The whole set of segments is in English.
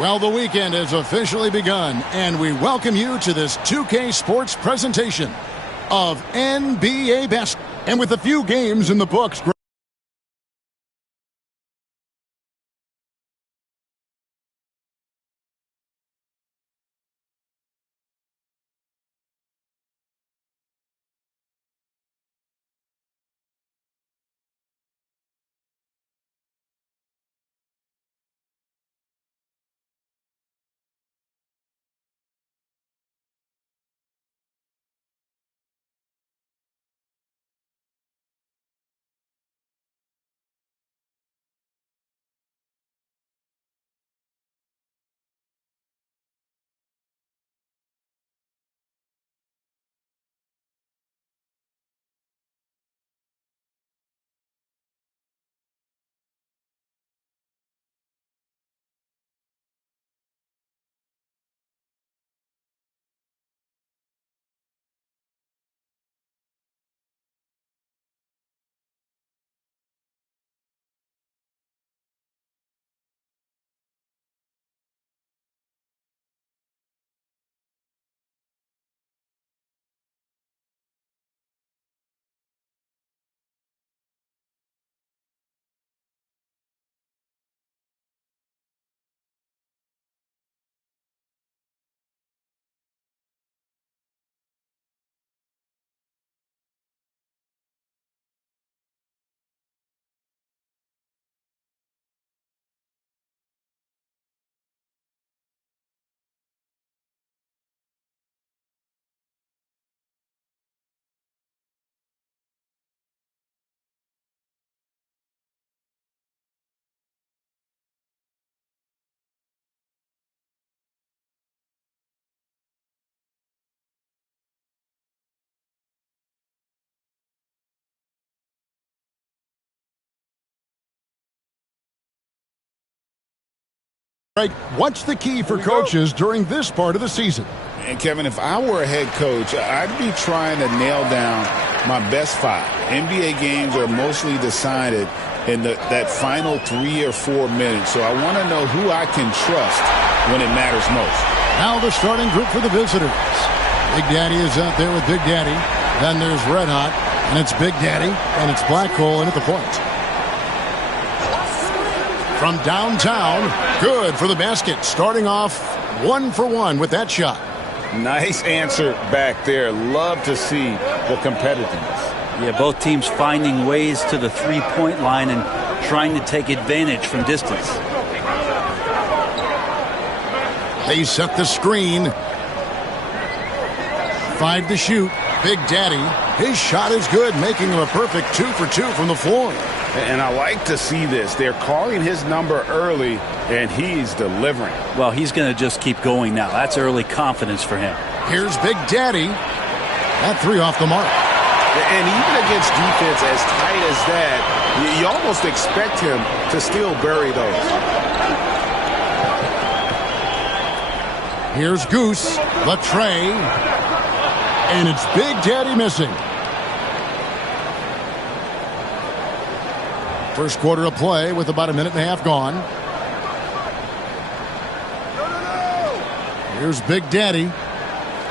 Well, the weekend has officially begun, and we welcome you to this 2K Sports presentation of NBA basketball. And with a few games in the books, what's the key for coaches during this part of the season? And Kevin, if I were a head coach, I'd be trying to nail down my best five. NBA games are mostly decided in that final 3 or 4 minutes, so I want to know who I can trust when it matters most. Now the starting group for the visitors. Big Daddy is out there with Big Daddy. Then there's Red Hot, and it's Big Daddy, and it's Black Hole in at the point. From downtown, good for the basket. Starting off 1 for 1 with that shot. Nice answer back there. Love to see the competitiveness. Yeah, both teams finding ways to the three-point line and trying to take advantage from distance. They set the screen. 5 to shoot. Big Daddy. His shot is good, making him a perfect 2 for 2 from the floor. And I like to see this. They're calling his number early, and he's delivering. Well, he's going to just keep going now. That's early confidence for him. Here's Big Daddy. That 3 off the mark. And even against defense as tight as that, you almost expect him to still bury those. Here's Goose. The tray. And it's Big Daddy missing. First quarter of play with about a minute and a half gone. Here's Big Daddy.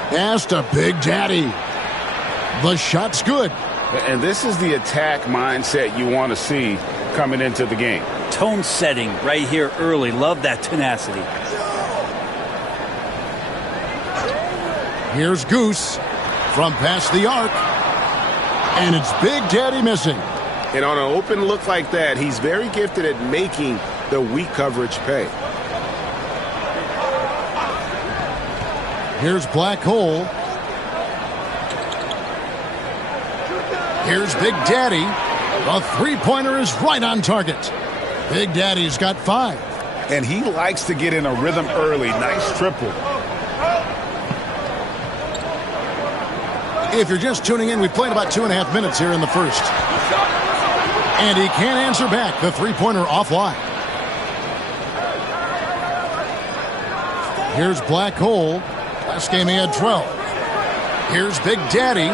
Pass to Big Daddy. The shot's good. And this is the attack mindset you want to see coming into the game. Tone setting right here early. Love that tenacity. Here's Goose from past the arc. And it's Big Daddy missing. And on an open look like that, he's very gifted at making the weak coverage pay. Here's Black Hole. Here's Big Daddy. The three-pointer is right on target. Big Daddy's got 5. And he likes to get in a rhythm early. Nice triple. If you're just tuning in, we've played about 2.5 minutes here in the first. And he can't answer back. The three-pointer offline. Here's Black Hole. Last game he had 12. Here's Big Daddy.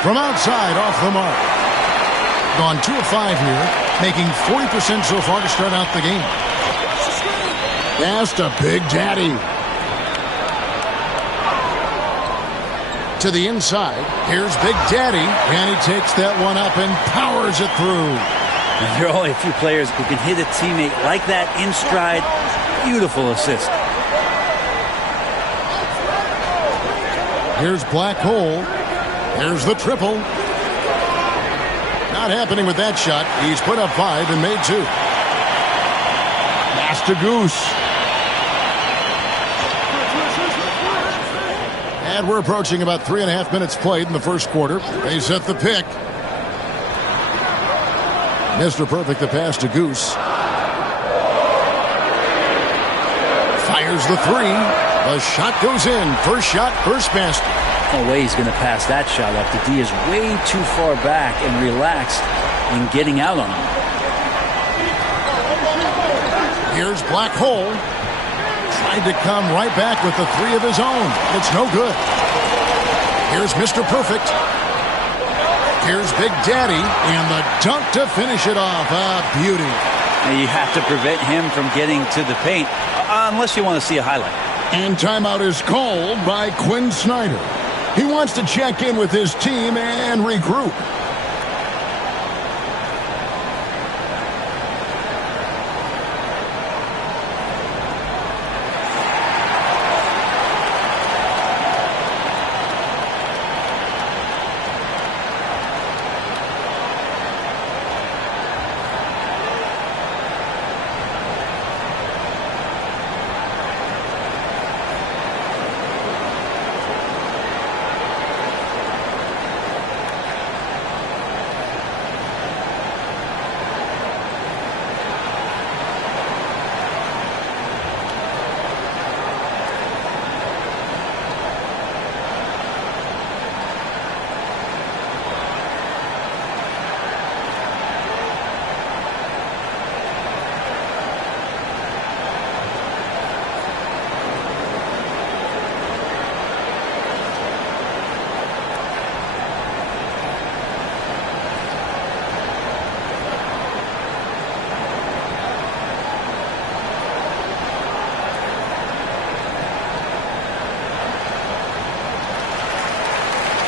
From outside, off the mark. Gone 2 of 5 here. Making 40% so far to start out the game. Pass to Big Daddy. To the inside. Here's Big Daddy. And he takes that one up and powers it through. And there are only a few players who can hit a teammate like that in stride. Beautiful assist. Here's Black Hole. Here's the triple. Not happening with that shot. He's put up 5 and made 2. Pass to Goose. And we're approaching about 3.5 minutes played in the first quarter. They set the pick. Mr. Perfect, the pass to Goose. Fires the 3. The shot goes in. First shot, first basket. No way he's going to pass that shot up. The D is way too far back and relaxed in getting out on him. Here's Black Hole. Tried to come right back with the 3 of his own. It's no good. Here's Mr. Perfect. Here's Big Daddy. And the dunk to finish it off. A beauty. Now you have to prevent him from getting to the paint, unless you want to see a highlight. And timeout is called by Quinn Snyder. He wants to check in with his team and regroup.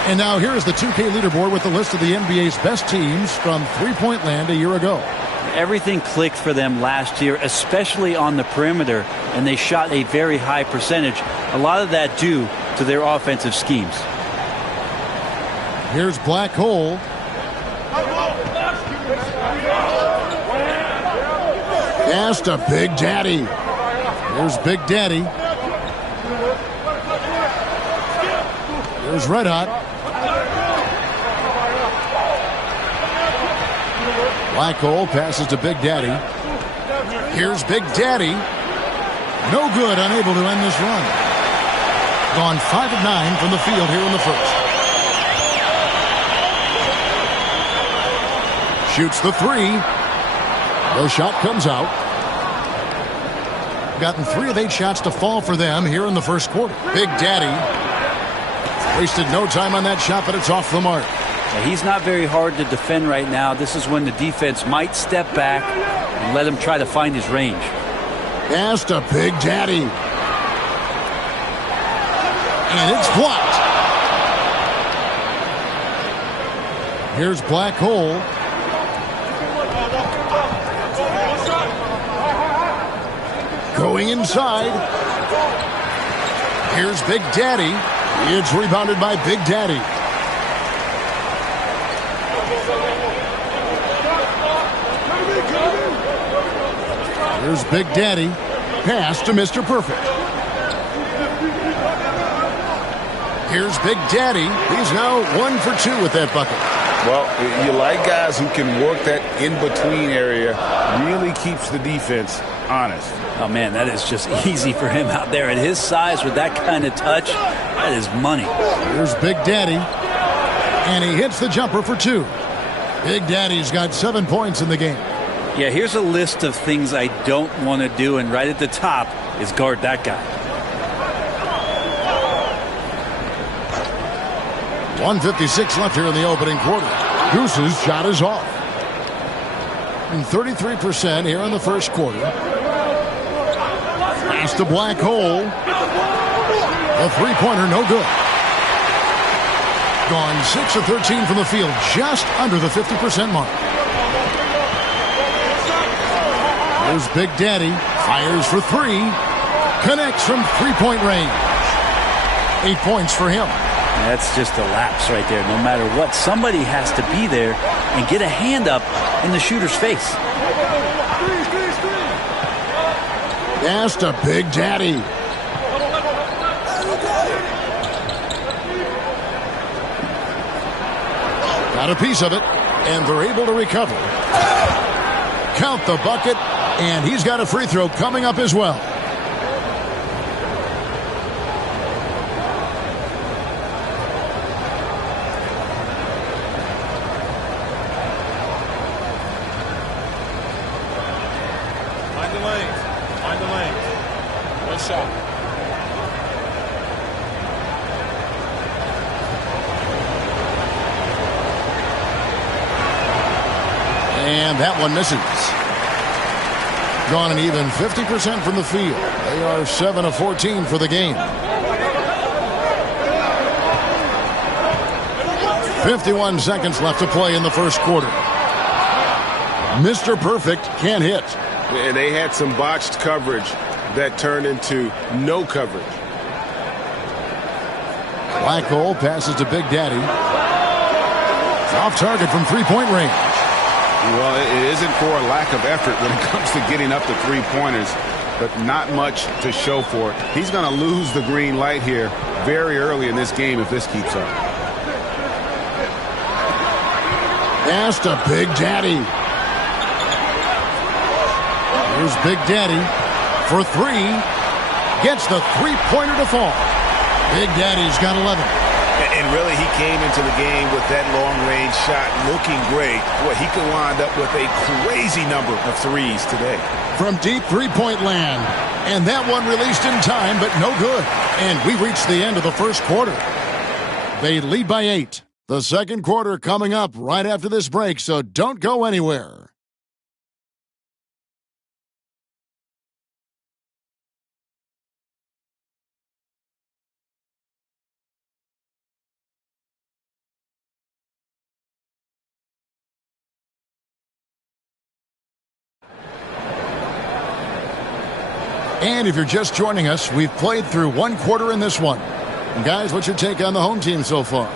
And now here's the 2K leaderboard with the list of the NBA's best teams from three-point land a year ago. Everything clicked for them last year, especially on the perimeter, and they shot a very high percentage. A lot of that due to their offensive schemes. Here's Black Hole. Pass to Big Daddy. Here's Big Daddy. Here's Red Hot. Black Hole passes to Big Daddy. Here's Big Daddy. No good, unable to end this run. Gone 5 of 9 from the field here in the first. Shoots the 3. The shot comes out. Gotten 3 of 8 shots to fall for them here in the first quarter. Big Daddy wasted no time on that shot, but it's off the mark. He's not very hard to defend right now. This is when the defense might step back and let him try to find his range. Pass to Big Daddy. And it's blocked. Here's Black Hole. Going inside. Here's Big Daddy. It's rebounded by Big Daddy. Here's Big Daddy. Pass to Mr. Perfect. Here's Big Daddy. He's now 1 for 2 with that bucket. Well, you like guys who can work that in-between area. Really keeps the defense honest. Oh, man, that is just easy for him out there. At his size with that kind of touch, that is money. Here's Big Daddy. And he hits the jumper for 2. Big Daddy's got 7 points in the game. Yeah, here's a list of things I don't want to do, and right at the top is guard that guy. 1:56 left here in the opening quarter. Goose's shot is off. And 33% here in the first quarter. Pass to Black Hole. The three-pointer, no good. Gone 6 of 13 from the field, just under the 50% mark. There's Big Daddy. Fires for three. Connects from three-point range. 8 points for him. That's just a lapse right there. No matter what, somebody has to be there and get a hand up in the shooter's face. Pass to Big Daddy. Got a piece of it, and they're able to recover. Count the bucket, and he's got a free throw coming up as well. Find the lane. Find the lane. One shot. And that one misses. Gone an even 50% from the field. They are 7 of 14 for the game. 51 seconds left to play in the first quarter. Mr. Perfect can't hit. And they had some botched coverage that turned into no coverage. Black Hole passes to Big Daddy. Off target from three-point range. Well, it isn't for a lack of effort when it comes to getting up the three-pointers, but not much to show for it. He's going to lose the green light here very early in this game if this keeps up. Pass to Big Daddy. Here's Big Daddy for three. Gets the three-pointer to fall. Big Daddy's got 11. And really, he came into the game with that long-range shot looking great. Boy, he could wind up with a crazy number of threes today. From deep three-point land. And that one released in time, but no good. And we reached the end of the first quarter. They lead by 8. The second quarter coming up right after this break, so don't go anywhere. And if you're just joining us, we've played through one quarter in this one. And guys, what's your take on the home team so far?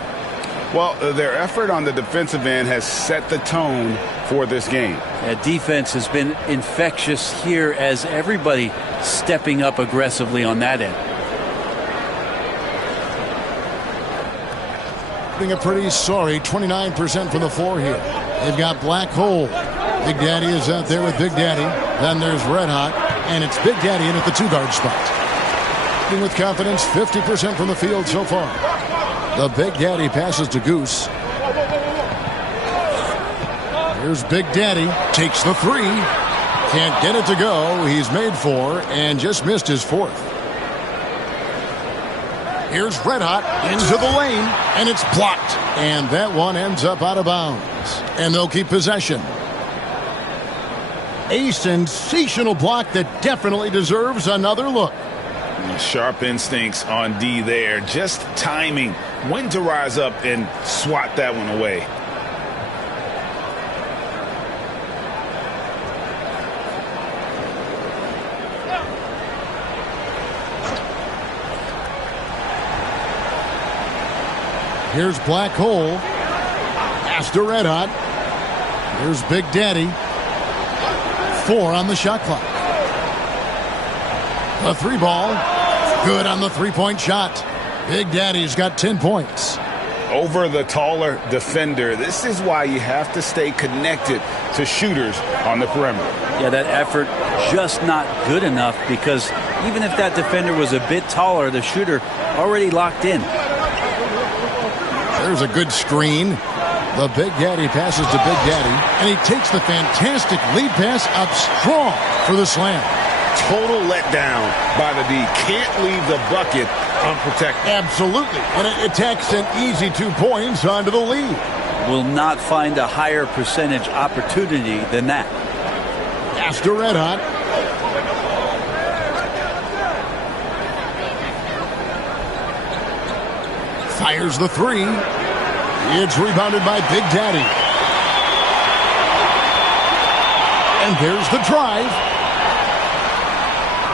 Well, their effort on the defensive end has set the tone for this game. Defense has been infectious here as everybody stepping up aggressively on that end. Being a pretty sorry 29% from the floor here. They've got Black Hole. Big Daddy is out there with Big Daddy. Then there's Red Hot. And it's Big Daddy in at the two-guard spot. With confidence, 50% from the field so far. The Big Daddy passes to Goose. Here's Big Daddy. Takes the three. Can't get it to go. He's made 4 and just missed his 4th. Here's Red Hot into the lane, and it's blocked. And that one ends up out of bounds. And they'll keep possession. A sensational block that definitely deserves another look. Sharp instincts on D there. Just timing when to rise up and swat that one away. Here's Black Hole. Pass to Red Hot. Here's Big Daddy. 4 on the shot clock. The three ball. Good on the three-point shot. Big Daddy's got 10 points. Over the taller defender. This is why you have to stay connected to shooters on the perimeter. Yeah, that effort just not good enough because even if that defender was a bit taller, the shooter already locked in. There's a good screen. The Big Daddy passes to Big Daddy, and he takes the fantastic lead pass up strong for the slam. Total letdown by the D. Can't leave the bucket unprotected. Absolutely. And it attacks an easy 2 points onto the lead. Will not find a higher percentage opportunity than that. Pass to Red Hot. Fires the three. It's rebounded by Big Daddy. And there's the drive.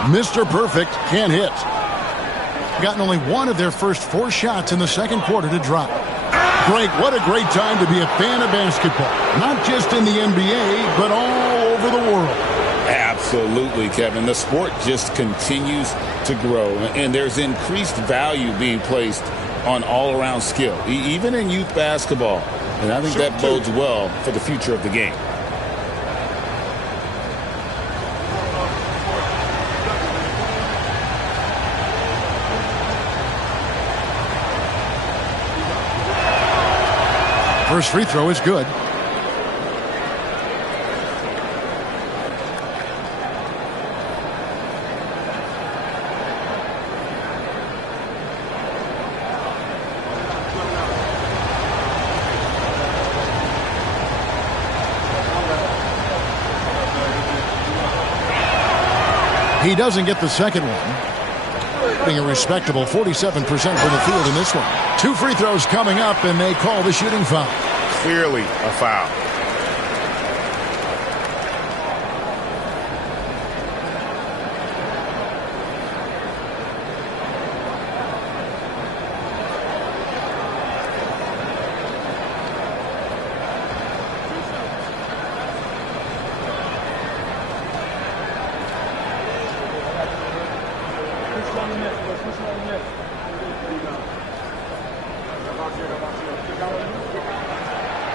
Mr. Perfect can't hit. Gotten only one of their first 4 shots in the second quarter to drop. Greg, what a great time to be a fan of basketball. Not just in the NBA, but all over the world. Absolutely, Kevin. The sport just continues to grow, and there's increased value being placed on all-around skill, even in youth basketball. And I think that bodes well for the future of the game. First free throw is good. He doesn't get the second one. Being a respectable 47% from the field in this one. 2 free throws coming up, and they call the shooting foul. Clearly a foul.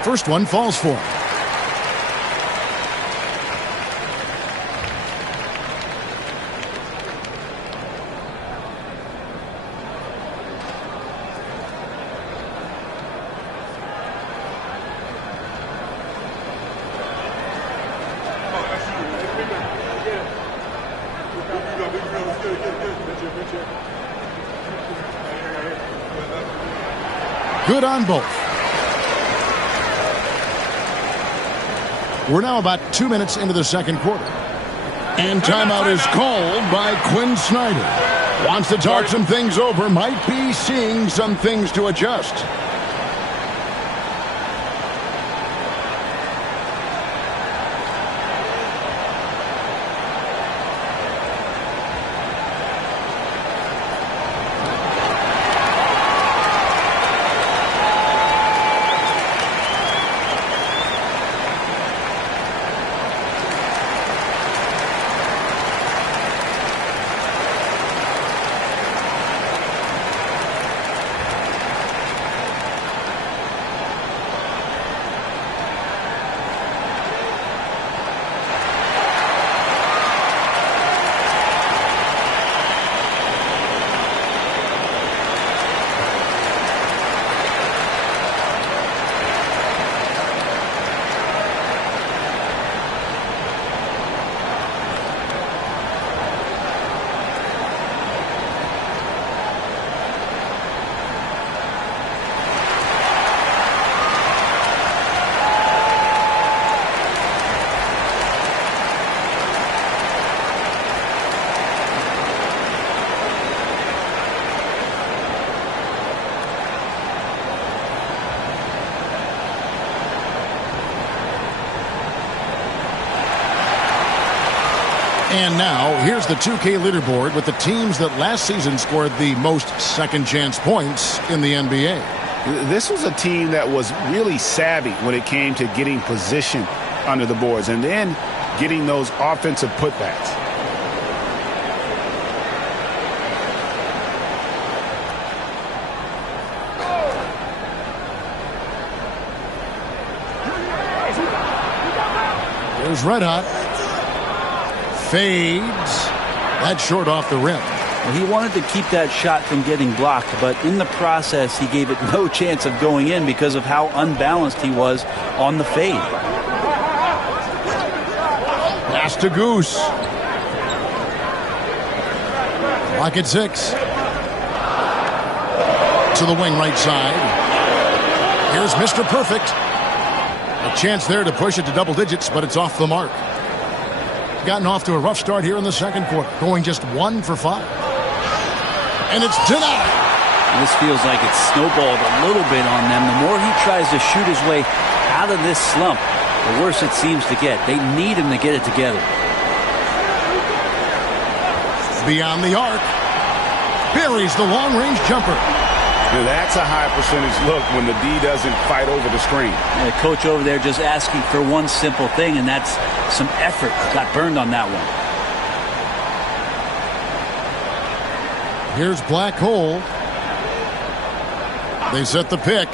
First one falls for him. Good on both. We're now about 2 minutes into the second quarter. And timeout is called by Quinn Snyder. Wants to talk some things over, might be seeing some things to adjust. And now, here's the 2K leaderboard with the teams that last season scored the most second-chance points in the NBA. This was a team that was really savvy when it came to getting position under the boards and then getting those offensive putbacks. There's Red Hot. Fades. That's short off the rim. Well, he wanted to keep that shot from getting blocked, but in the process, he gave it no chance of going in because of how unbalanced he was on the fade. Pass to Goose. Clock at 6. To the wing right side. Here's Mr. Perfect. A chance there to push it to double digits, but it's off the mark. Gotten off to a rough start here in the second quarter, going just 1 for 5. And it's denied. This feels like it's snowballed a little bit on them. The more he tries to shoot his way out of this slump, the worse it seems to get. They need him to get it together. Beyond the arc. Buries the long-range jumper. That's a high percentage look when the D doesn't fight over the screen. The coach over there just asking for one simple thing, and that's some effort. Got burned on that one. Here's Black Hole. They set the pick.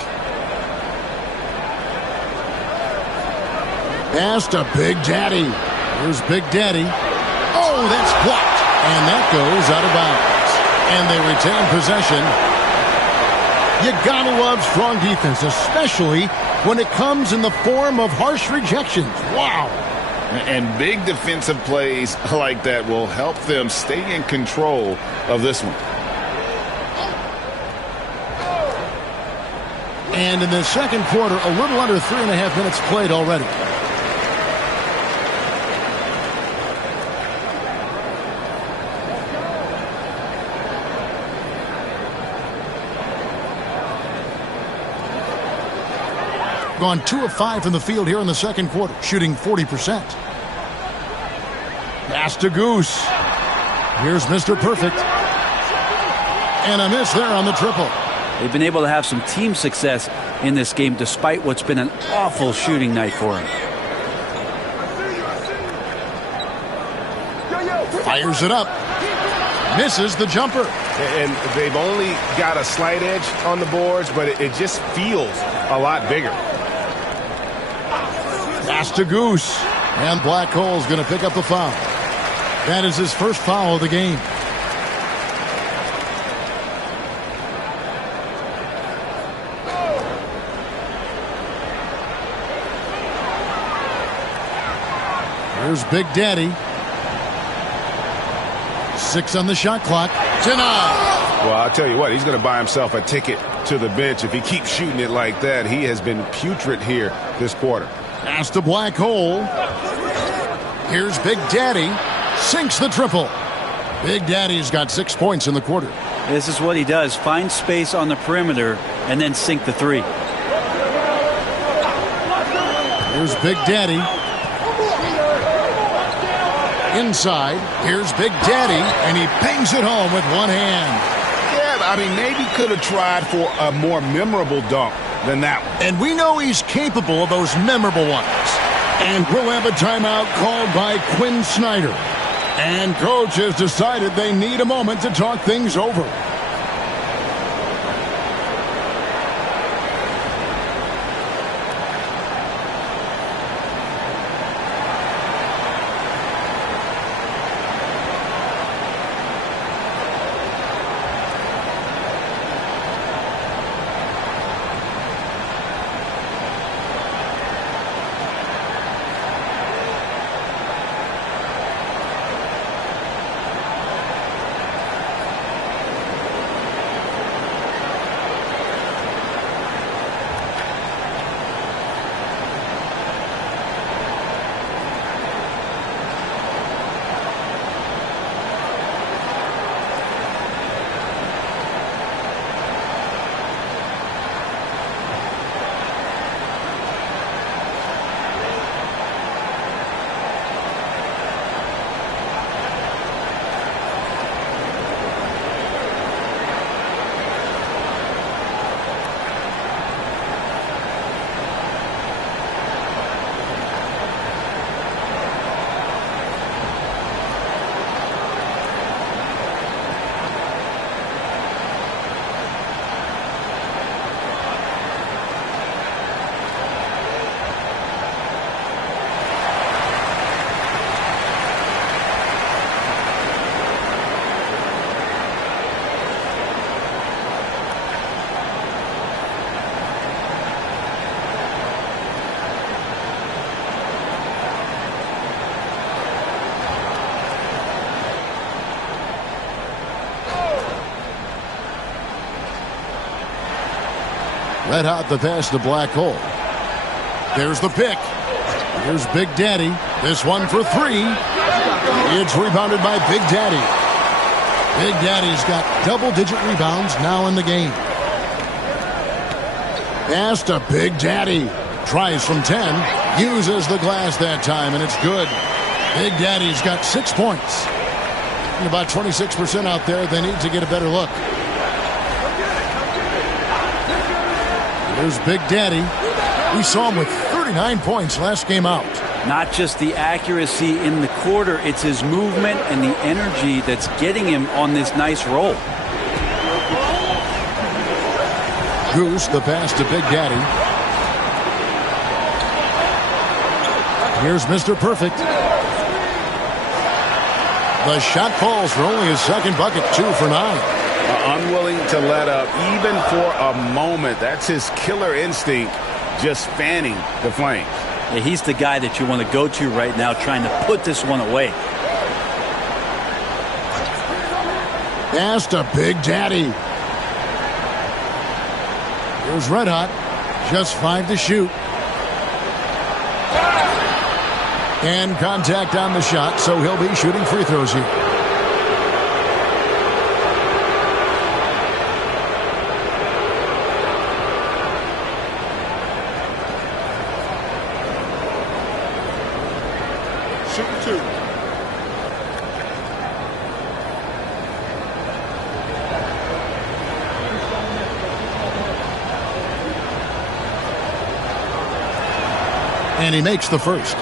Pass to Big Daddy. Here's Big Daddy. Oh, that's blocked. And that goes out of bounds. And they retain possession. You gotta love strong defense, especially when it comes in the form of harsh rejections. Wow. And big defensive plays like that will help them stay in control of this one. And in the second quarter, a little under 3.5 minutes played already. Gone 2 of 5 from the field here in the second quarter, shooting 40%. Pass to Goose. Here's Mr. Perfect. And a miss there on the triple. They've been able to have some team success in this game despite what's been an awful shooting night for him. Fires it up. Misses the jumper. And they've only got a slight edge on the boards, but it just feels a lot bigger. Pass to Goose. And Black Hole's going to pick up the foul. That is his first foul of the game. Here's Big Daddy. 6 on the shot clock. Denied. Well, I'll tell you what, he's going to buy himself a ticket to the bench. If he keeps shooting it like that, he has been putrid here this quarter. Pass to Black Hole. Here's Big Daddy. Sinks the triple. Big Daddy's got 6 points in the quarter. This is what he does. Find space on the perimeter and then sink the three. Here's Big Daddy. Inside. Here's Big Daddy. And he bangs it home with one hand. Yeah, I mean, maybe could have tried for a more memorable dunk than that one. And we know he's capable of those memorable ones. And we'll have a timeout called by Quinn Snyder. And coach has decided they need a moment to talk things over. Red hot the pass to Black Hole. There's the pick. Here's Big Daddy. This one for 3. It's rebounded by Big Daddy. Big Daddy's got double-digit rebounds now in the game. Pass to Big Daddy. Tries from 10. Uses the glass that time, and it's good. Big Daddy's got 6 points. And about 26% out there. They need to get a better look. There's Big Daddy. We saw him with 39 points last game out. Not just the accuracy in the quarter, it's his movement and the energy that's getting him on this nice roll. Goose, the pass to Big Daddy. Here's Mr. Perfect. The shot falls for only his second bucket, 2 for 9. Unwilling to let up even for a moment. That's his killer instinct, just fanning the flames. Yeah, he's the guy that you want to go to right now, trying to put this one away. Pass to Big Daddy. Here's Red Hot. Just 5 to shoot. And contact on the shot, so he'll be shooting free throws here. Shooting 2. And he makes the first.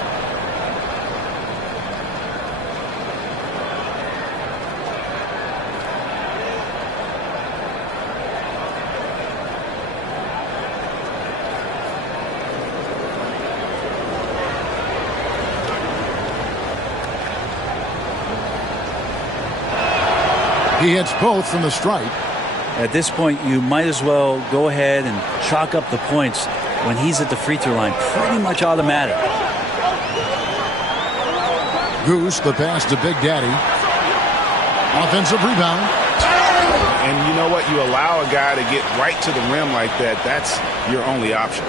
He hits both from the stripe. At this point, you might as well go ahead and chalk up the points when he's at the free throw line. Pretty much automatic. Goose, the pass to Big Daddy. Offensive rebound. And you know what? You allow a guy to get right to the rim like that. That's your only option.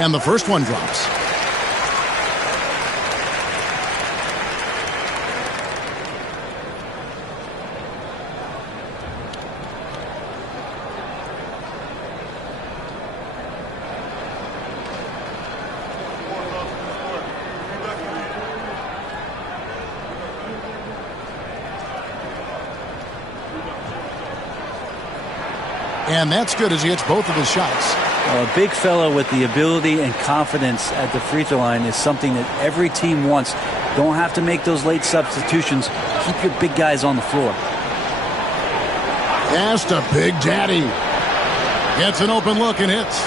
And the first one drops. And that's good as he hits both of his shots. A big fellow with the ability and confidence at the free throw line is something that every team wants. Don't have to make those late substitutions. Keep your big guys on the floor. Pass to Big Daddy. Gets an open look and hits.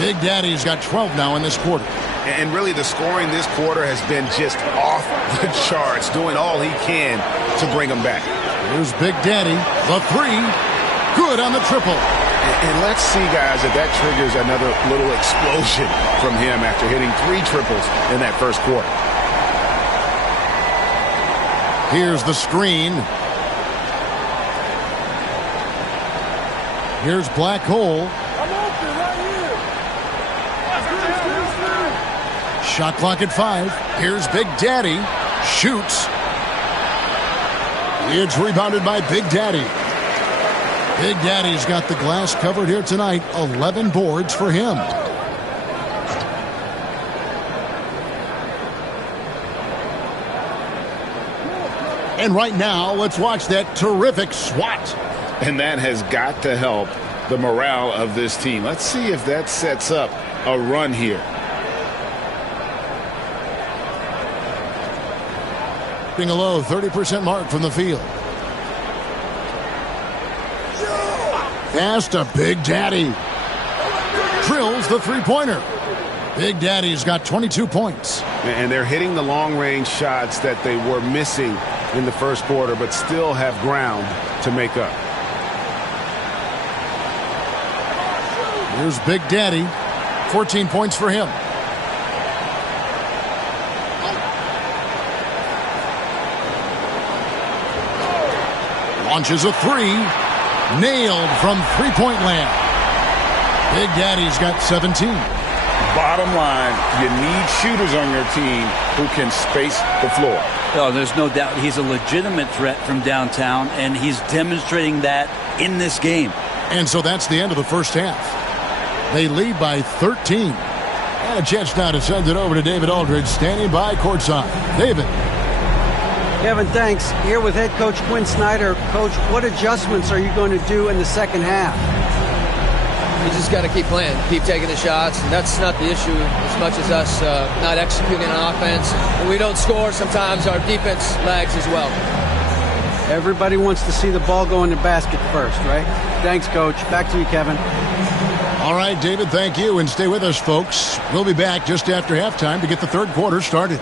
Big Daddy's got 12 now in this quarter. And really the scoring this quarter has been just off the charts, doing all he can to bring them back. Here's Big Daddy. The 3. Good on the triple. And let's see, guys, if that triggers another little explosion from him after hitting 3 triples in that first quarter. Here's the screen. Here's Black Hole. Shot clock at 5. Here's Big Daddy. Shoots. It's rebounded by Big Daddy. Big Daddy's got the glass covered here tonight. 11 boards for him. And right now, let's watch that terrific swat. And that has got to help the morale of this team. Let's see if that sets up a run here. Being a low 30% mark from the field. Pass to Big Daddy. Drills the three-pointer. Big Daddy's got 22 points. And they're hitting the long-range shots that they were missing in the first quarter, but still have ground to make up. Here's Big Daddy. 14 points for him. Launches a three. Nailed from three-point land. Big Daddy's got 17. Bottom line, you need shooters on your team who can space the floor. Oh, there's no doubt he's a legitimate threat from downtown, and he's demonstrating that in this game. And so that's the end of the first half. They lead by 13. And a chance now to send it over to David Aldridge, standing by courtside. David. Kevin, thanks. Here with head coach Quinn Snyder. Coach, what adjustments are you going to do in the second half? You just got to keep playing, keep taking the shots, and that's not the issue as much as us not executing on offense. When we don't score, sometimes our defense lags as well. Everybody wants to see the ball go in the basket first, right? Thanks, Coach. Back to you, Kevin. All right, David, thank you, and stay with us, folks. We'll be back just after halftime to get the third quarter started.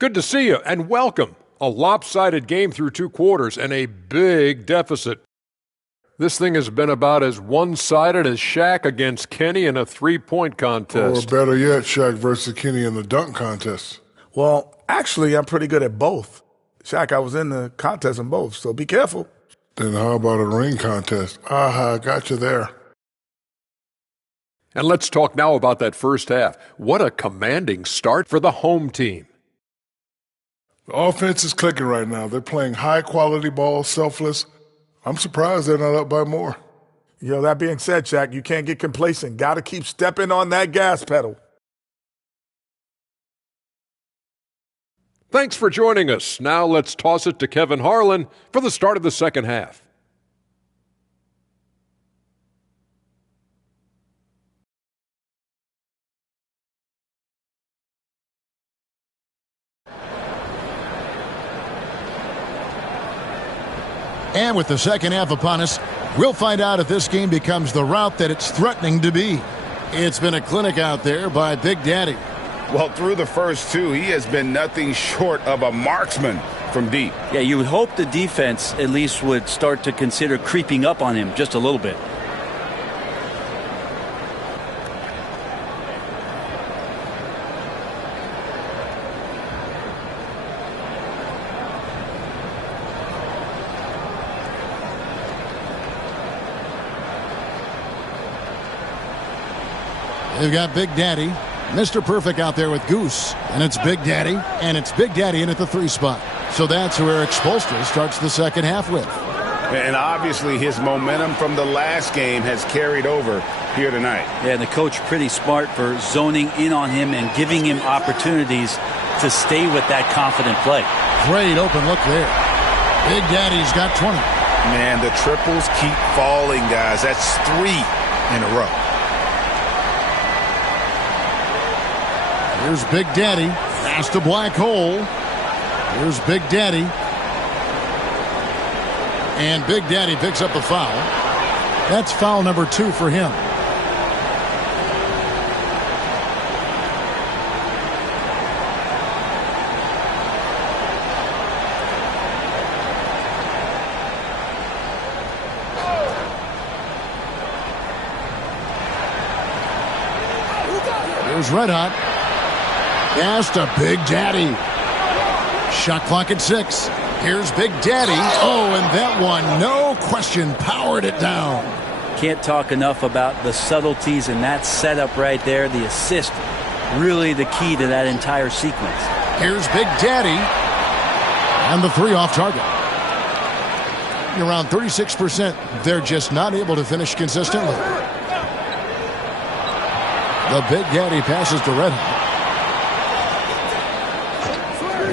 Good to see you, and welcome. A lopsided game through two quarters and a big deficit. This thing has been about as one-sided as Shaq against Kenny in a three-point contest. Or better yet, Shaq versus Kenny in the dunk contest. Well, actually, I'm pretty good at both. Shaq, I was in the contest in both, so be careful. Then how about a ring contest? Aha, got you there. And let's talk now about that first half. What a commanding start for the home team. The offense is clicking right now. They're playing high-quality ball, selfless. I'm surprised they're not up by more. That being said, Shaq, you can't get complacent. Got to keep stepping on that gas pedal. Thanks for joining us. Now let's toss it to Kevin Harlan for the start of the second half. And with the second half upon us, we'll find out if this game becomes the route that it's threatening to be. It's been a clinic out there by Big Daddy. Well, through the first two, he has been nothing short of a marksman from deep. Yeah, you would hope the defense at least would start to consider creeping up on him just a little bit. They've got Big Daddy, Mr. Perfect out there with Goose. And it's Big Daddy, and it's Big Daddy in at the three spot. So that's who Eric Spoelstra starts the second half with. And obviously his momentum from the last game has carried over here tonight. Yeah, and the coach pretty smart for zoning in on him and giving him opportunities to stay with that confident play. Great open look there. Big Daddy's got 20. Man, the triples keep falling, guys. That's 3 in a row. Here's Big Daddy, past the black hole. Here's Big Daddy. And Big Daddy picks up the foul. That's foul number 2 for him. Here's Red Hot. Pass to Big Daddy. Shot clock at 6. Here's Big Daddy. Oh, and that one, no question, powered it down. Can't talk enough about the subtleties in that setup right there. The assist, really the key to that entire sequence. Here's Big Daddy. And the 3 off target. Around 36%. They're just not able to finish consistently. The Big Daddy passes to Red Hot.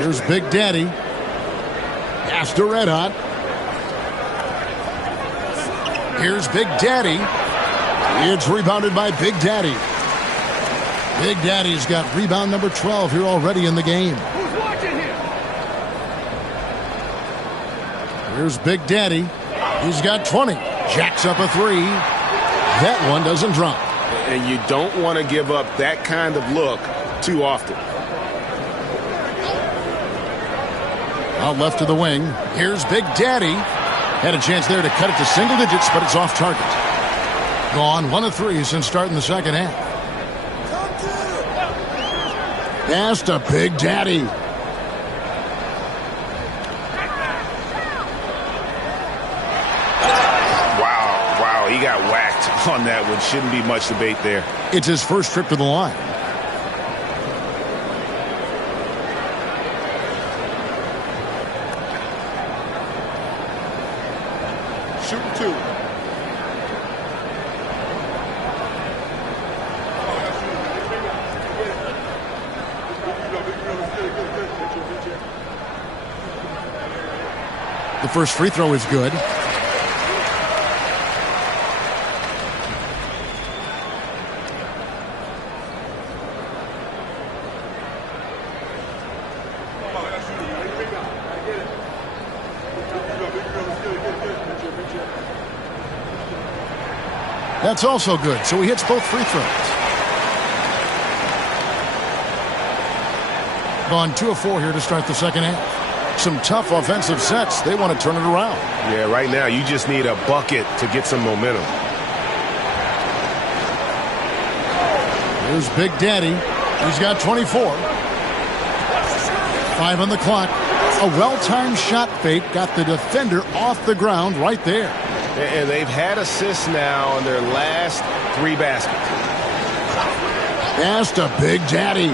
Here's Big Daddy. Pass to Red Hot. Here's Big Daddy. It's rebounded by Big Daddy. Big Daddy's got rebound number 12 here already in the game. Who's watching here? Here's Big Daddy. He's got 20. Jacks up a three. That one doesn't drop. And you don't want to give up that kind of look too often. Out left to the wing. Here's Big Daddy. Had a chance there to cut it to single digits, but it's off target. Gone 1 of 3 since starting the second half. Pass to Big Daddy. Wow, he got whacked on that one. Shouldn't be much debate there. It's his first trip to the line. Shooting 2. The first free throw is good. That's also good, so he hits both free throws. Gone 2 of 4 here to start the second half. Some tough offensive sets. They want to turn it around. Yeah, right now you just need a bucket to get some momentum. Here's Big Daddy. He's got 24. 5 on the clock. A well-timed shot fake got the defender off the ground right there. And they've had assists now on their last 3 baskets. Pass to Big Daddy.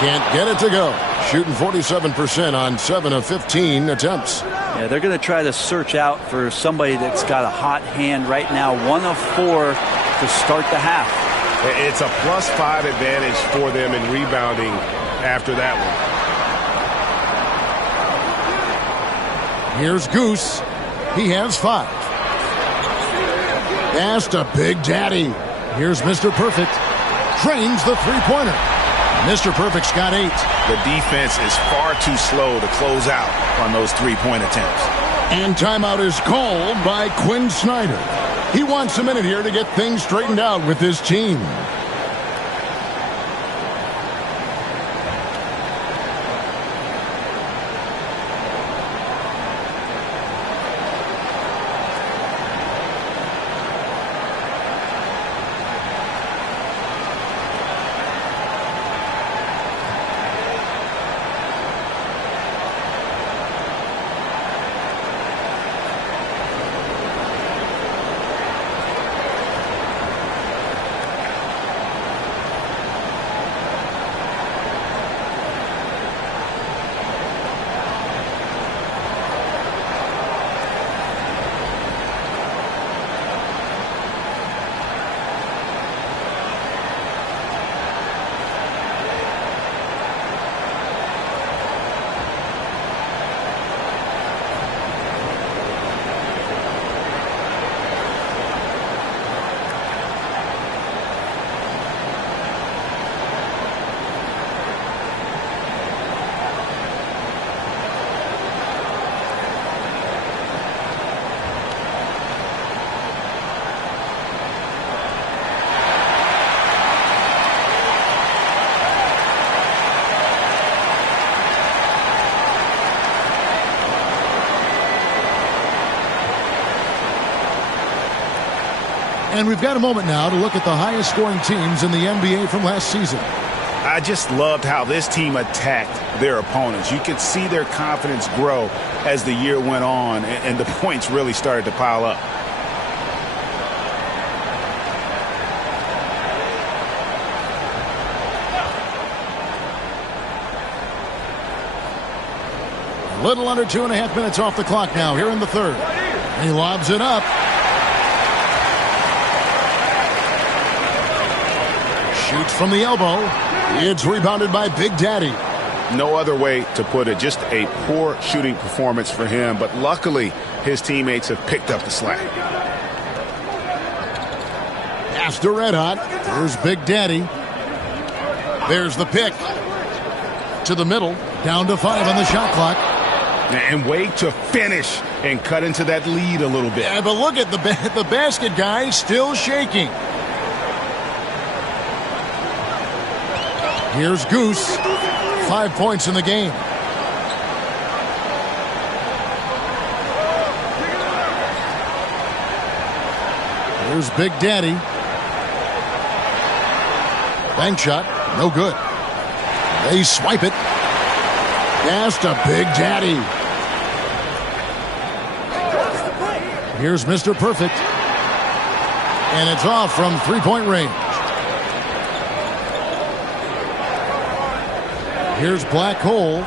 Can't get it to go. Shooting 47% on 7 of 15 attempts. Yeah, they're going to try to search out for somebody that's got a hot hand right now. 1 of 4 to start the half. It's a +5 advantage for them in rebounding after that one. Here's Goose. He has 5. Pass to Big Daddy. Here's Mr. Perfect. Trains the three-pointer. Mr. Perfect's got 8. The defense is far too slow to close out on those three-point attempts. And timeout is called by Quinn Snyder. He wants a minute here to get things straightened out with his team. And we've got a moment now to look at the highest scoring teams in the NBA from last season. I just loved how this team attacked their opponents. You could see their confidence grow as the year went on, and the points really started to pile up. A little under 2.5 minutes off the clock now here in the third. He lobs it up. Shoots from the elbow. It's rebounded by Big Daddy. No other way to put it. Just a poor shooting performance for him. But luckily, his teammates have picked up the slack. Pass to Red Hot. Here's Big Daddy. There's the pick. To the middle. Down to 5 on the shot clock. And wait to finish and cut into that lead a little bit. Yeah, but look at the basket guy still shaking. Here's Goose. 5 points in the game. Here's Big Daddy. Bank shot. No good. They swipe it. Pass to Big Daddy. Here's Mr. Perfect. And it's off from three-point range. Here's Black Hole.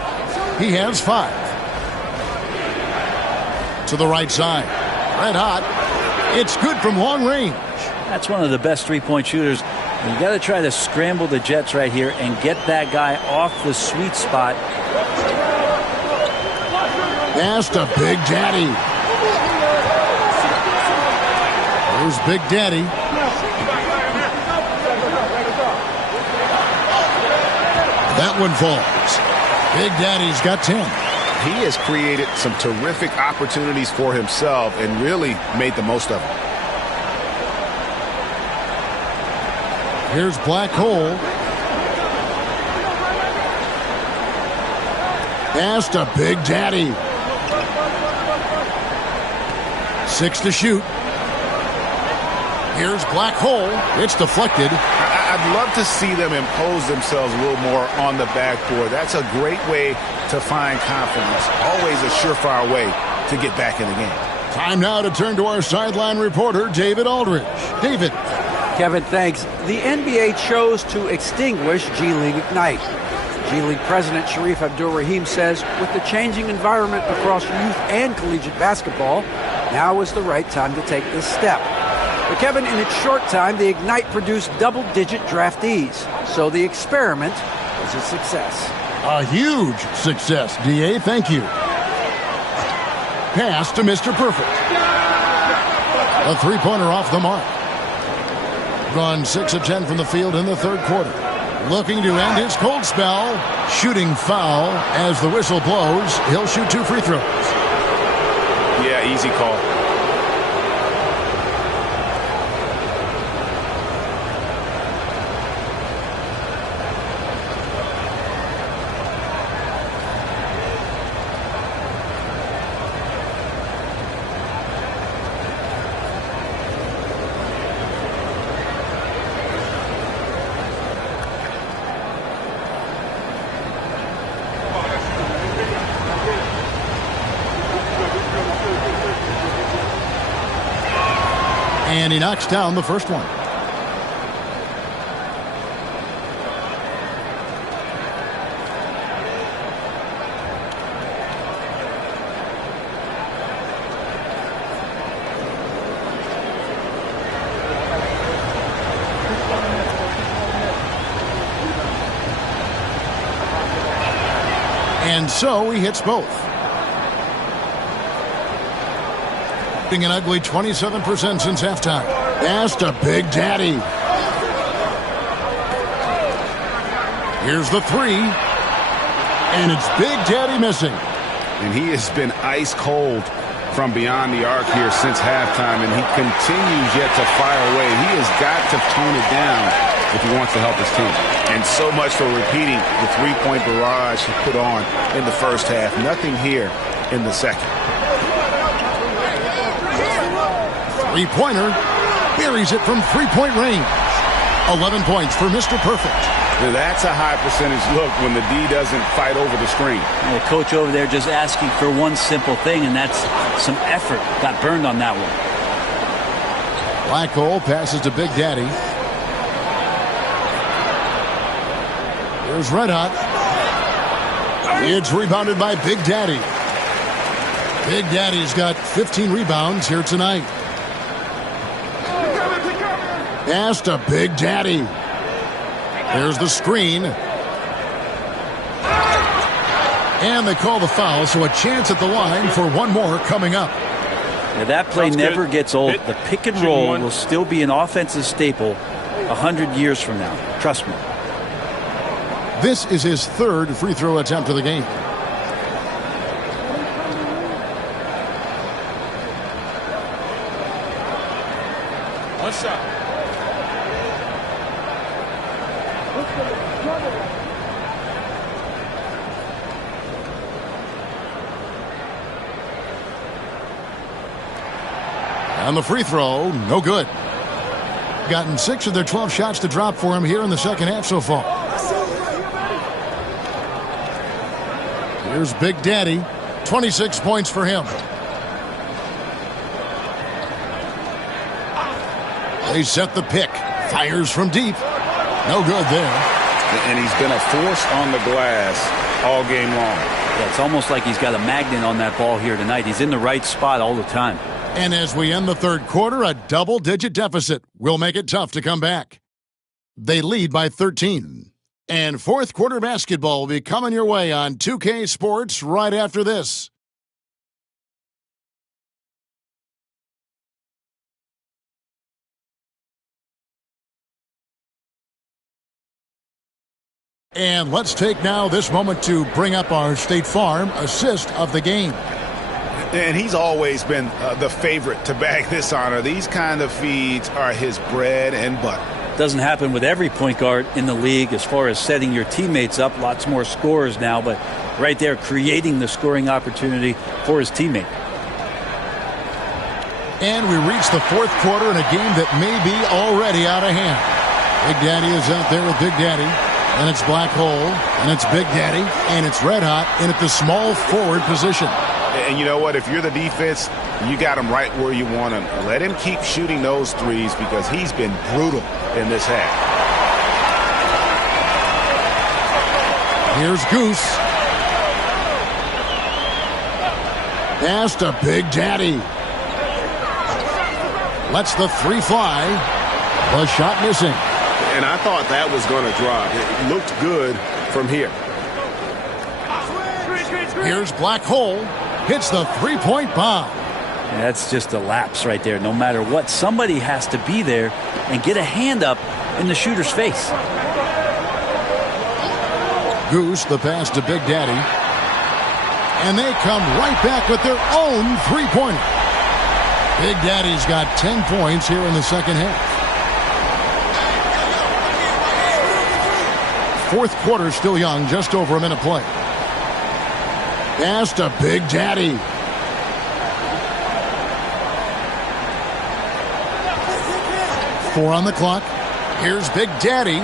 He has 5. To the right side. Red Hot. It's good from long range. That's one of the best three-point shooters. You got to try to scramble the Jets right here and get that guy off the sweet spot. Pass to Big Daddy. Here's Big Daddy. That one falls. Big Daddy's got 10. He has created some terrific opportunities for himself and really made the most of them. Here's Black Hole. Pass to Big Daddy. 6 to shoot. Here's Black Hole. It's deflected. I'd love to see them impose themselves a little more on the backboard. That's a great way to find confidence. Always a surefire way to get back in the game. Time now to turn to our sideline reporter, David Aldridge. David. Kevin, thanks. The NBA chose to extinguish G League Ignite. G League President Sharif Abdur-Rahim says with the changing environment across youth and collegiate basketball, now is the right time to take this step. But Kevin, in its short time, the Ignite produced double-digit draftees. So the experiment was a success. A huge success, D.A. Thank you. Pass to Mr. Perfect. A three-pointer off the mark. Gone 6 of 10 from the field in the third quarter. Looking to end his cold spell. Shooting foul as the whistle blows. He'll shoot 2 free throws. Yeah, easy call. And he knocks down the first one. And so he hits both. An ugly 27% since halftime. Pass to Big Daddy. Here's the 3. And it's Big Daddy missing. And he has been ice cold from beyond the arc here since halftime, and he continues yet to fire away. He has got to tone it down if he wants to help his team. And so much for repeating the three-point barrage he put on in the first half. Nothing here in the second. Three-pointer. Buries it from three-point range. 11 points for Mr. Perfect. Now that's a high percentage look when the D doesn't fight over the screen. And the coach over there just asking for one simple thing, and that's some effort. Got burned on that one. Black Hole passes to Big Daddy. Here's Red Hot. It's rebounded by Big Daddy. Big Daddy's got 15 rebounds here tonight. Pass to Big Daddy. There's the screen. And they call the foul, so a chance at the line for one more coming up. Now that play Sounds never good. gets old. The pick and roll will still be an offensive staple 100 years from now. Trust me. This is his third free throw attempt of the game. One shot. On the free throw, no good. Gotten 6 of their 12 shots to drop for him here in the second half so far. Here's Big Daddy. 26 points for him. They set the pick. Fires from deep. No good there. And he's been a force on the glass all game long. Yeah, it's almost like he's got a magnet on that ball here tonight. He's in the right spot all the time. And as we end the third quarter, a double-digit deficit will make it tough to come back. They lead by 13. And fourth quarter basketball will be coming your way on 2K Sports right after this. And let's take now this moment to bring up our State Farm assist of the game. And he's always been the favorite to bag this honor. These kind of feeds are his bread and butter. Doesn't happen with every point guard in the league as far as setting your teammates up. Lots more scorers now, but right there creating the scoring opportunity for his teammate. And we reach the fourth quarter in a game that may be already out of hand. Big Daddy is out there with Big Daddy. And it's Black Hole. And it's Big Daddy. And it's Red Hot. And at the small forward position. And you know what? If you're the defense, you got him right where you want him. Let him keep shooting those threes because he's been brutal in this half. Here's Goose. Pass to Big Daddy. Lets the three fly. The shot missing. And I thought that was going to drop. It looked good from here. Here's Black Hole. Hits the three-point bomb. Yeah, that's just a lapse right there. No matter what, somebody has to be there and get a hand up in the shooter's face. Goose, the pass to Big Daddy. And they come right back with their own three-pointer. Big Daddy's got 10 points here in the second half. Fourth quarter still young, just over a minute play. Pass to Big Daddy. Four on the clock. Here's Big Daddy.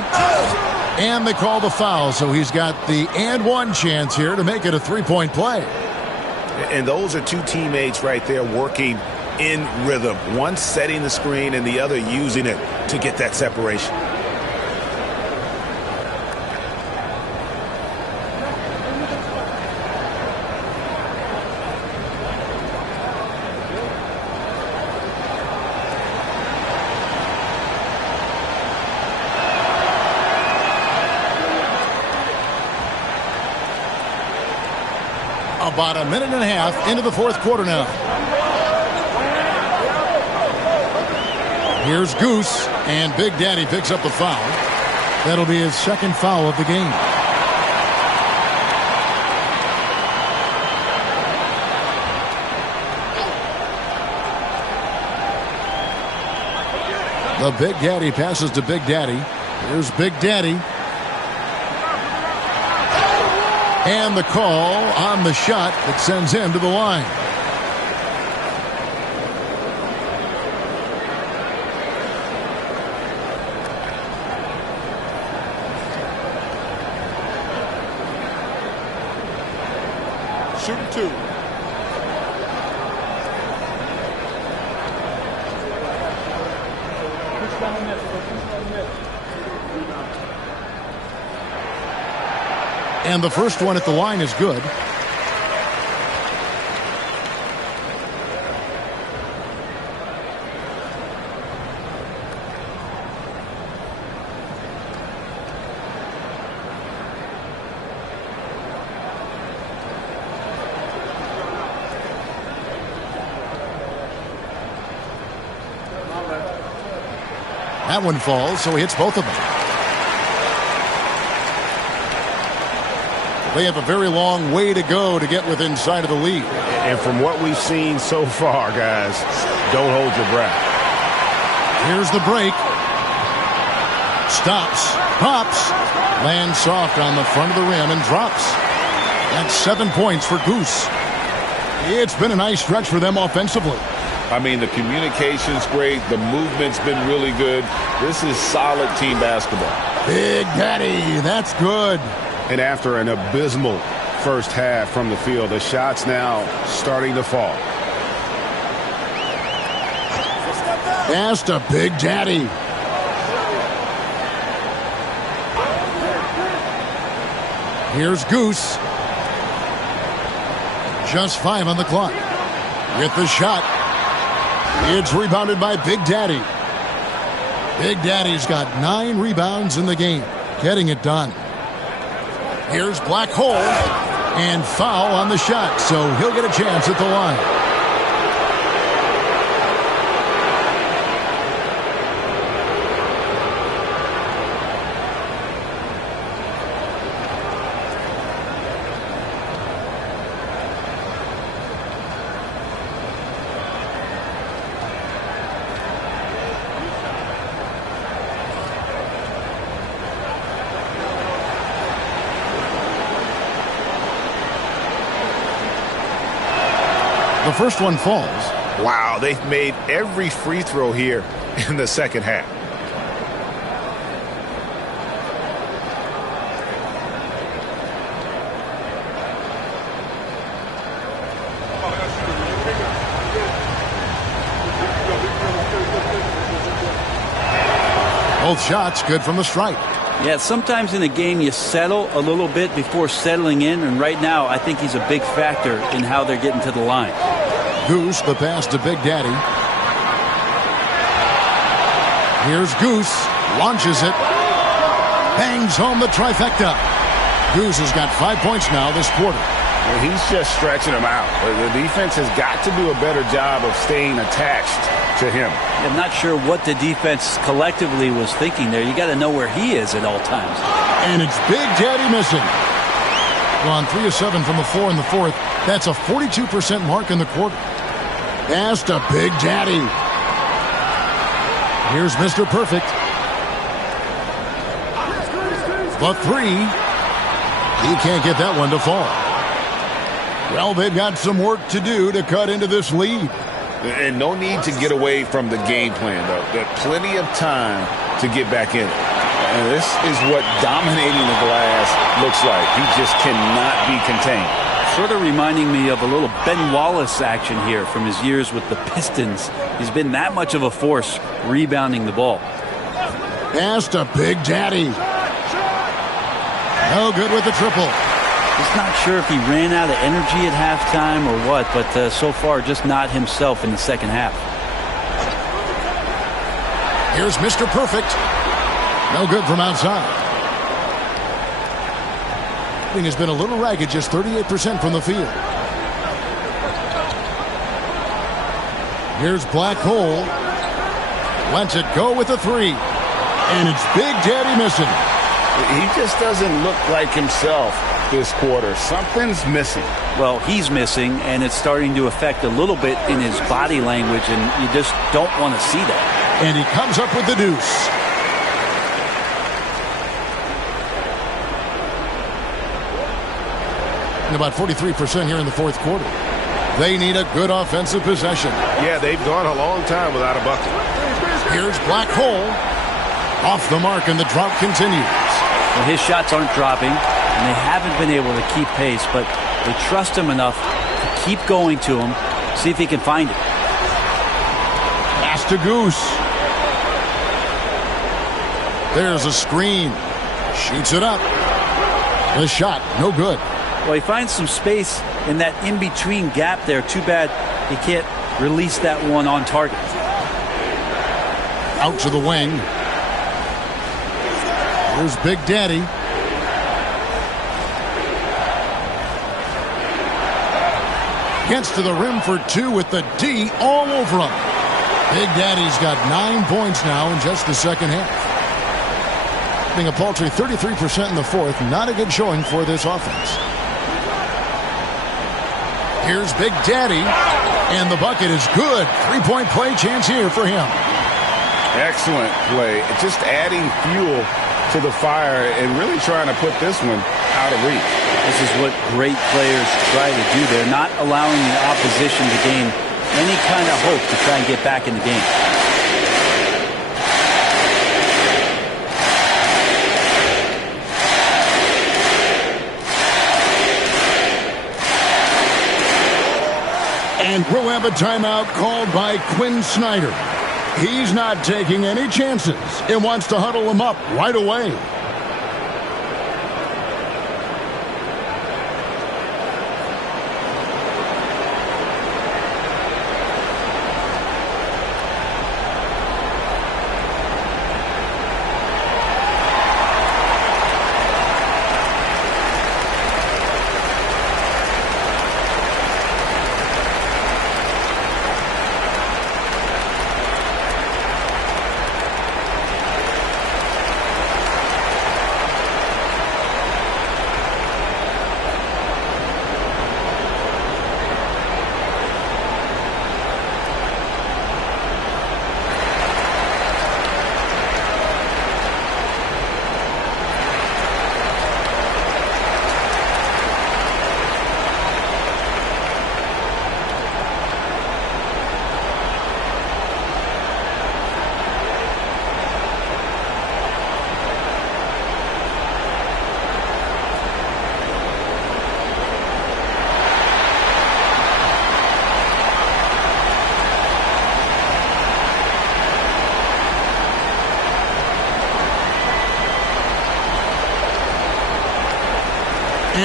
And they call the foul, so he's got the and one chance here to make it a three-point play. And those are two teammates right there working in rhythm. One setting the screen and the other using it to get that separation. About a minute and a half into the fourth quarter now. Here's Goose, and Big Daddy picks up the foul. That'll be his second foul of the game. The Big Daddy passes to Big Daddy. Here's Big Daddy. And the call on the shot that sends him to the line. Shooting two. And the first one at the line is good. That one falls, so he hits both of them. They have a very long way to go to get within sight of the lead. And from what we've seen so far, guys, don't hold your breath. Here's the break. Stops, pops, lands soft on the front of the rim and drops. That's 7 points for Goose. It's been a nice stretch for them offensively. I mean, the communication's great. The movement's been really good. This is solid team basketball. Big Daddy, that's good. And after an abysmal first half from the field, the shots now starting to fall. Pass to Big Daddy. Here's Goose. Just 5 on the clock. With the shot. It's rebounded by Big Daddy. Big Daddy's got 9 rebounds in the game. Getting it done. Here's Black Hole. And foul on the shot, so he'll get a chance at the line. The first one falls. Wow, they've made every free throw here in the second half. Both shots good from the stripe. Yeah, sometimes in a game you settle a little bit before settling in, and right now I think he's a big factor in how they're getting to the line. Goose, the pass to Big Daddy. Here's Goose, launches it, bangs home the trifecta. Goose has got 5 points now this quarter. Well, he's just stretching them out. The defense has got to do a better job of staying attached to him. I'm not sure what the defense collectively was thinking there. You got to know where he is at all times. And it's Big Daddy missing. Well, on 3 of 7 from the floor in the fourth. That's a 42% mark in the quarter. Pass to Big Daddy. Here's Mr. Perfect. The 3. He can't get that one to fall. Well, they've got some work to do to cut into this lead. And no need to get away from the game plan, though. There's plenty of time to get back in it. And this is what dominating the glass looks like. He just cannot be contained. Sort of reminding me of a little Ben Wallace action here from his years with the Pistons. He's been that much of a force rebounding the ball. Pass to Big Daddy. No good with the triple. Just not sure if he ran out of energy at halftime or what, but so far just not himself in the second half. Here's Mr. Perfect. No good from outside. Shooting has been a little ragged, just 38% from the field. Here's Black Hole. Lets it go with a 3. And it's Big Daddy missing. He just doesn't look like himself this quarter. Something's missing. Well, he's missing, and it's starting to affect a little bit in his body language, and you just don't want to see that. And he comes up with the deuce. And about 43% here in the fourth quarter. They need a good offensive possession. Yeah, they've gone a long time without a bucket. Here's Black Hole. Off the mark, and the drought continues. Well, his shots aren't dropping, and they haven't been able to keep pace, but they trust him enough to keep going to him, see if he can find it. Pass to Goose. There's a screen. Shoots it up. The shot, no good. Well, he finds some space in that in-between gap there. Too bad he can't release that one on target. Out to the wing. Here's Big Daddy. Gets to the rim for 2 with the D all over him. Big Daddy's got 9 points now in just the second half. Being a paltry 33% in the fourth, not a good showing for this offense. Here's Big Daddy, and the bucket is good. 3-point play chance here for him. Excellent play. Just adding fuel to the fire and really trying to put this one out of reach. This is what great players try to do. They're not allowing the opposition to gain any kind of hope to try and get back in the game. And we'll have a timeout called by Quinn Snyder. He's not taking any chances and wants to huddle them up right away.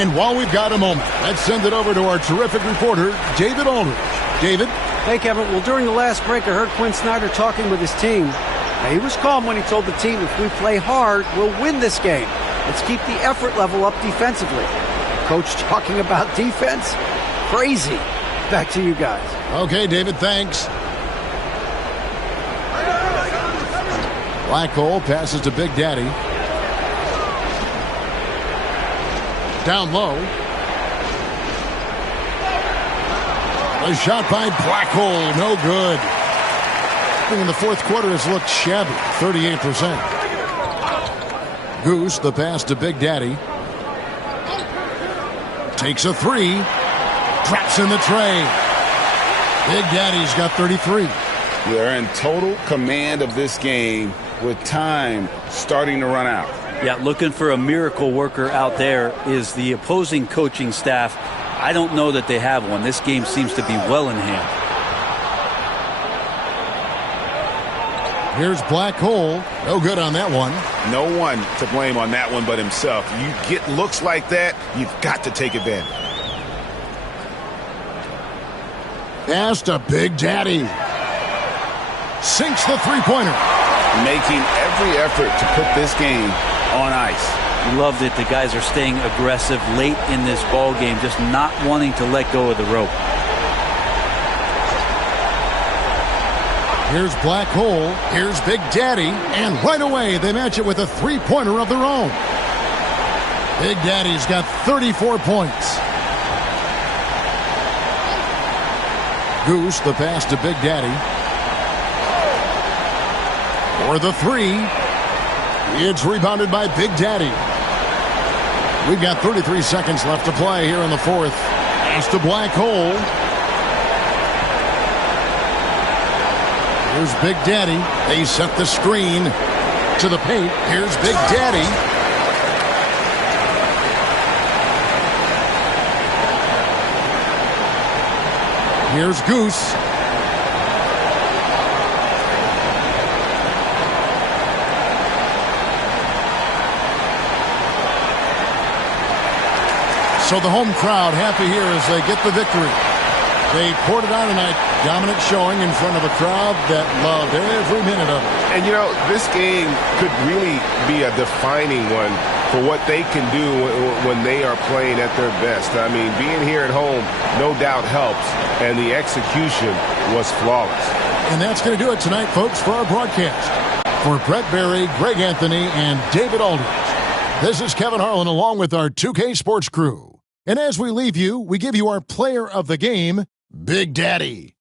And while we've got a moment, let's send it over to our terrific reporter, David Aldridge. David? Hey, Kevin. Well, during the last break, I heard Quinn Snyder talking with his team. Now, he was calm when he told the team, if we play hard, we'll win this game. Let's keep the effort level up defensively. Coach talking about defense? Crazy. Back to you guys. Okay, David, thanks. Black hole passes to Big Daddy. Down low. A shot by Black hole, no good. In the fourth quarter has looked shabby, 38%. Goose, the pass to Big Daddy. Takes a three. Drops in the tray. Big Daddy's got 33. They're in total command of this game with time starting to run out. Yeah, looking for a miracle worker out there is the opposing coaching staff. I don't know that they have one. This game seems to be well in hand. Here's Black hole. No good on that one. No one to blame on that one but himself. You get looks like that, you've got to take advantage. Pass to Big Daddy. Sinks the three-pointer. Making every effort to put this game on ice. Love that the guys are staying aggressive late in this ball game, just not wanting to let go of the rope. Here's Black hole. Here's Big Daddy. And right away, they match it with a three-pointer of their own. Big Daddy's got 34 points. Goose, the pass to Big Daddy. For the three. It's rebounded by Big Daddy. We've got 33 seconds left to play here in the fourth. Pass to Black hole. Here's Big Daddy. They set the screen to the paint. Here's Big Daddy. Here's Goose. So the home crowd happy here as they get the victory. They poured it on tonight. Dominant showing in front of a crowd that loved every minute of it. And, you know, this game could really be a defining one for what they can do when they are playing at their best. I mean, being here at home no doubt helps, and the execution was flawless. And that's going to do it tonight, folks, for our broadcast. For Brett Berry, Greg Anthony, and David Aldridge, this is Kevin Harlan along with our 2K Sports crew. And as we leave you, we give you our player of the game, Big Daddy.